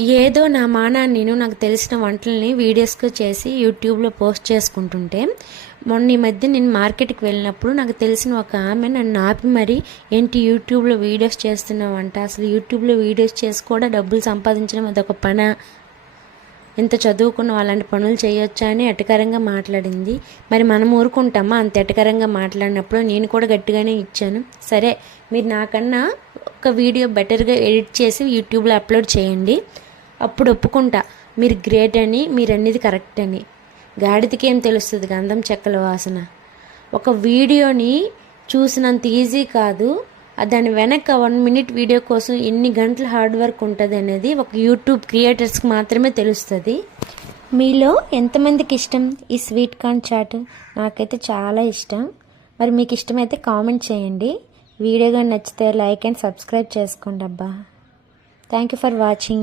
ఏదో నా మానాన్ని నేను నాకు తెలిసిన వంటల్ని వీడియోస్గా చేసి యూట్యూబ్లో పోస్ట్ చేసుకుంటుంటే మొన్న ఈ మధ్య నేను మార్కెట్కి వెళ్ళినప్పుడు నాకు తెలిసిన ఒక ఆమె నన్ను ఆపి మరి ఏంటి యూట్యూబ్లో వీడియోస్ చేస్తున్నావంట, అసలు యూట్యూబ్లో వీడియోస్ చేసి కూడా డబ్బులు సంపాదించడం అదొక పనా, ఎంత చదువుకున్న అలాంటి పనులు చేయొచ్చా అని ఎటకరంగా మాట్లాడింది. మరి మనం ఊరుకుంటామా అంత ఎటకరంగా మాట్లాడినప్పుడు? నేను కూడా గట్టిగానే ఇచ్చాను. సరే, మీరు నాకన్నా ఒక వీడియో బెటర్గా ఎడిట్ చేసి యూట్యూబ్లో అప్లోడ్ చేయండి, అప్పుడు ఒప్పుకుంటా మీరు గ్రేట్ అని, మీరు అన్నది కరెక్ట్ అని. గాడిదకి ఏం తెలుస్తుంది గంధం చెక్కల వాసన? ఒక వీడియోని చూసినంత ఈజీ కాదు, దాని వెనక 1 మినిట్ వీడియో కోసం ఎన్ని గంటల హార్డ్ వర్క్ ఉంటుంది అనేది ఒక యూట్యూబ్ క్రియేటర్స్కి మాత్రమే తెలుస్తుంది. మీలో ఎంతమందికి ఇష్టం ఈ స్వీట్ కార్న్ చాట్? నాకైతే చాలా ఇష్టం. మరి మీకు ఇష్టమైతే కామెంట్ చేయండి. వీడియోగా నచ్చితే లైక్ అండ్ సబ్స్క్రైబ్ చేసుకోండి అబ్బా. Thank you for watching.